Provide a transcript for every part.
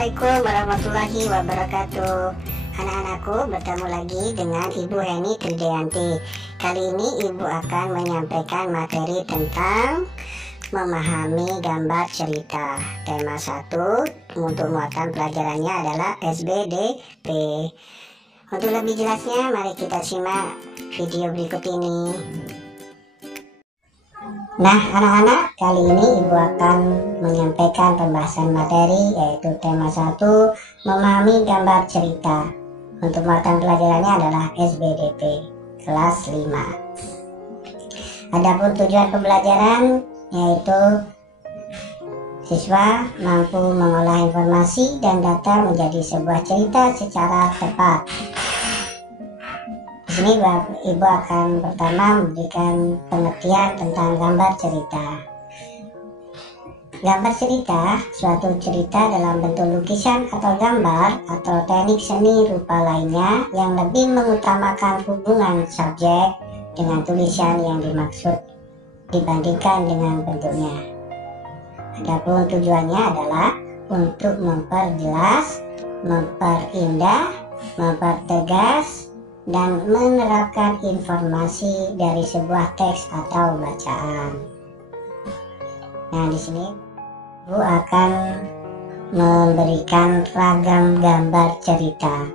Assalamualaikum warahmatullahi wabarakatuh. Anak-anakku, bertemu lagi dengan Ibu Heni Tridayanti. Kali ini Ibu akan menyampaikan materi tentang memahami gambar cerita. Tema 1 untuk muatan pelajarannya adalah SBDP. Untuk lebih jelasnya, mari kita simak video berikut ini. Nah, anak-anak, kali ini Ibu akan menyampaikan pembahasan materi yaitu tema 1 memahami gambar cerita. Untuk muatan pelajarannya adalah SBDP kelas 5. Adapun tujuan pembelajaran yaitu siswa mampu mengolah informasi dan data menjadi sebuah cerita secara tepat. Di sini Ibu akan pertama memberikan pengertian tentang gambar cerita. Gambar cerita, suatu cerita dalam bentuk lukisan atau gambar atau teknik seni rupa lainnya yang lebih mengutamakan hubungan subjek dengan tulisan yang dimaksud dibandingkan dengan bentuknya. Adapun tujuannya adalah untuk memperjelas, memperindah, mempertegas, dan menerapkan informasi dari sebuah teks atau bacaan. Nah, di sini Bu akan memberikan ragam gambar cerita.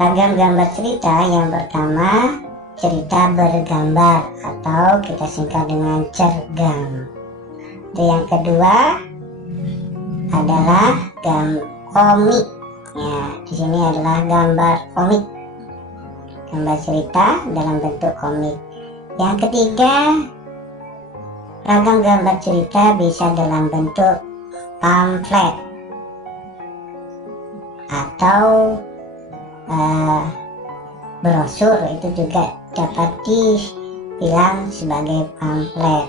Ragam gambar cerita yang pertama, cerita bergambar atau kita singkat dengan cergam. Yang kedua adalah komik. Ya, di sini adalah gambar komik, gambar cerita dalam bentuk komik. Yang ketiga, ragam gambar cerita bisa dalam bentuk pamflet atau brosur, itu juga dapat dibilang sebagai pamflet.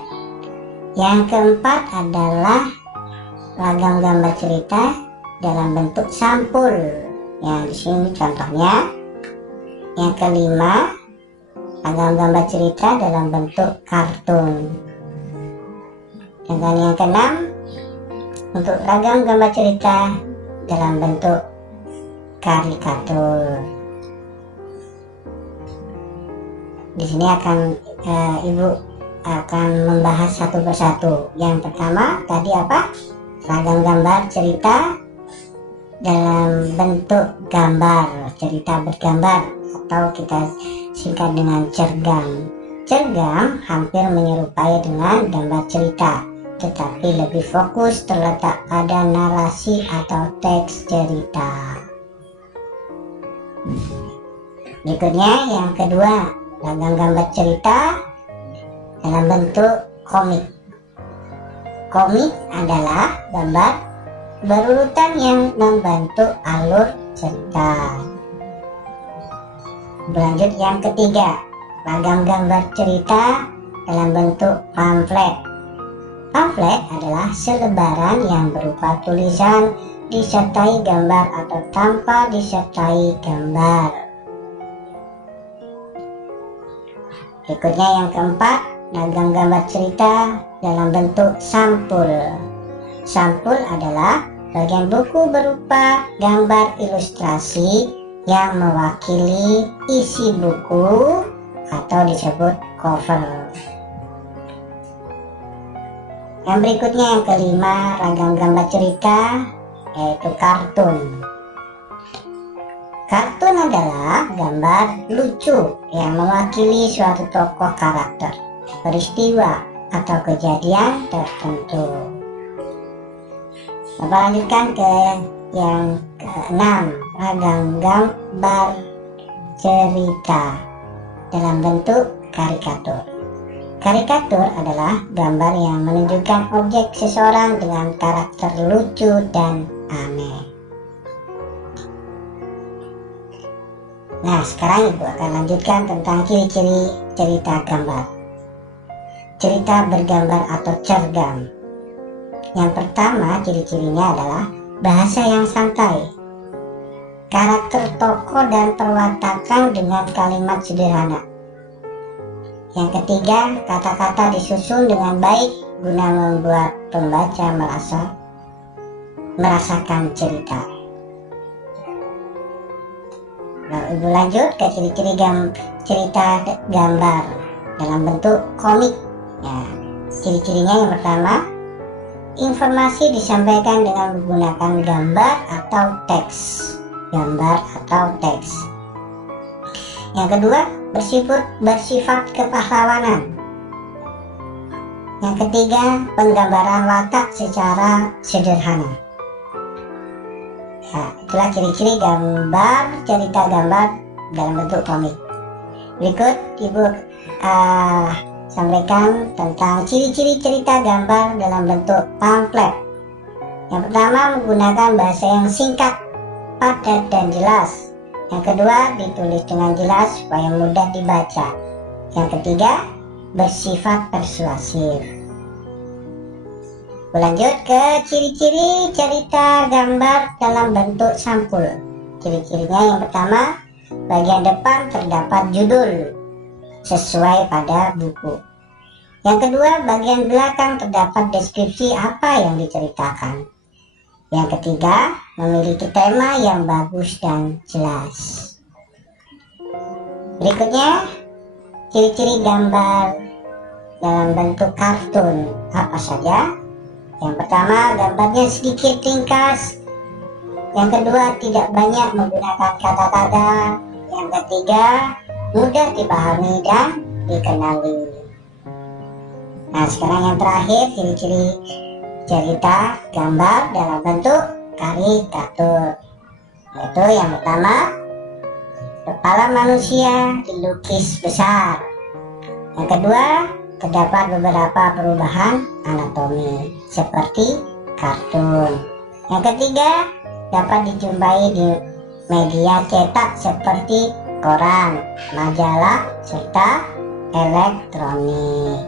Yang keempat adalah ragam gambar cerita dalam bentuk sampul. Ya, di sini contohnya. Yang kelima, ragam gambar cerita dalam bentuk kartun. Dan yang keenam, untuk ragam gambar cerita dalam bentuk karikatur. Di sini Ibu akan membahas satu persatu. Yang pertama tadi apa? Ragam gambar cerita dalam bentuk gambar, cerita bergambar atau kita singkat dengan cergam. Cergam hampir menyerupai dengan gambar cerita, tetapi lebih fokus terletak pada narasi atau teks cerita. Berikutnya yang kedua, ragam gambar cerita dalam bentuk komik. Komik adalah gambar berurutan yang membantu alur cerita. Berlanjut yang ketiga, ragam gambar cerita dalam bentuk pamflet. Pamflet adalah selebaran yang berupa tulisan disertai gambar atau tanpa disertai gambar. Berikutnya yang keempat, ragam gambar cerita dalam bentuk sampul. Sampul adalah bagian buku berupa gambar ilustrasi yang mewakili isi buku atau disebut cover. Yang berikutnya yang kelima, ragam gambar cerita yaitu kartun. Kartun adalah gambar lucu yang mewakili suatu tokoh karakter, peristiwa, atau kejadian tertentu. Bapak lanjutkan ke yang keenam, ragam gambar cerita dalam bentuk karikatur. Karikatur adalah gambar yang menunjukkan objek seseorang dengan karakter lucu dan aneh. Nah, sekarang Ibu akan lanjutkan tentang ciri-ciri cerita gambar. Cerita bergambar atau cergam. Yang pertama, ciri-cirinya adalah bahasa yang santai, karakter tokoh dan perwatakan dengan kalimat sederhana. Yang ketiga, kata-kata disusun dengan baik guna membuat pembaca merasakan cerita. Lalu Ibu lanjut ke ciri-ciri cerita gambar dalam bentuk komik. Ya, ciri-cirinya yang pertama, informasi disampaikan dengan menggunakan gambar atau teks. Yang kedua, bersifat kepahlawanan. Yang ketiga, penggambaran watak secara sederhana. Ya, itulah ciri-ciri cerita gambar dalam bentuk komik. Berikut Ibu sampaikan tentang ciri-ciri cerita gambar dalam bentuk pamflet. Yang pertama, menggunakan bahasa yang singkat, padat dan jelas. Yang kedua, ditulis dengan jelas supaya mudah dibaca. Yang ketiga, bersifat persuasif. Lanjut ke ciri-ciri cerita gambar dalam bentuk sampul. Ciri-cirinya yang pertama, bagian depan terdapat judul sesuai pada buku. Yang kedua, bagian belakang terdapat deskripsi apa yang diceritakan. Yang ketiga, memiliki tema yang bagus dan jelas. Berikutnya, ciri-ciri gambar dalam bentuk kartun apa saja? Yang pertama, gambarnya sedikit ringkas. Yang kedua, tidak banyak menggunakan kata-kata. Yang ketiga, mudah dipahami dan dikenali. Nah, sekarang yang terakhir, ciri-ciri cerita gambar dalam bentuk karikatur. Yaitu yang pertama, kepala manusia dilukis besar. Yang kedua, terdapat beberapa perubahan anatomi seperti kartun. Yang ketiga, dapat dijumpai di media cetak seperti koran, majalah, serta elektronik.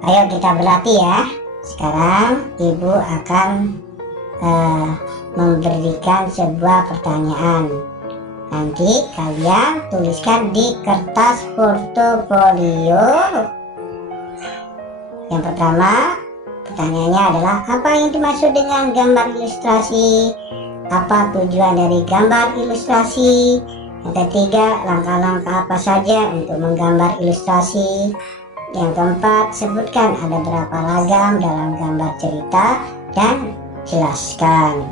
Ayo kita berlatih ya. Sekarang Ibu akan memberikan sebuah pertanyaan. Nanti kalian tuliskan di kertas portofolio. Yang pertama, pertanyaannya adalah apa yang dimaksud dengan gambar ilustrasi? Apa tujuan dari gambar ilustrasi? Yang ketiga, langkah-langkah apa saja untuk menggambar ilustrasi? Yang keempat, sebutkan ada berapa ragam dalam gambar cerita dan jelaskan.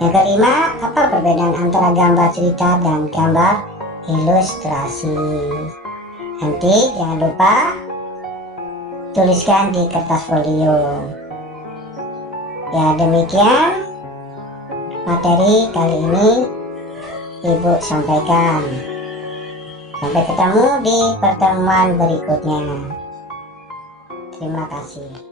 Yang kelima, apa perbedaan antara gambar cerita dan gambar ilustrasi? Nanti jangan lupa tuliskan di kertas folio. Ya, demikian materi kali ini Ibu sampaikan. Sampai ketemu di pertemuan berikutnya. Terima kasih.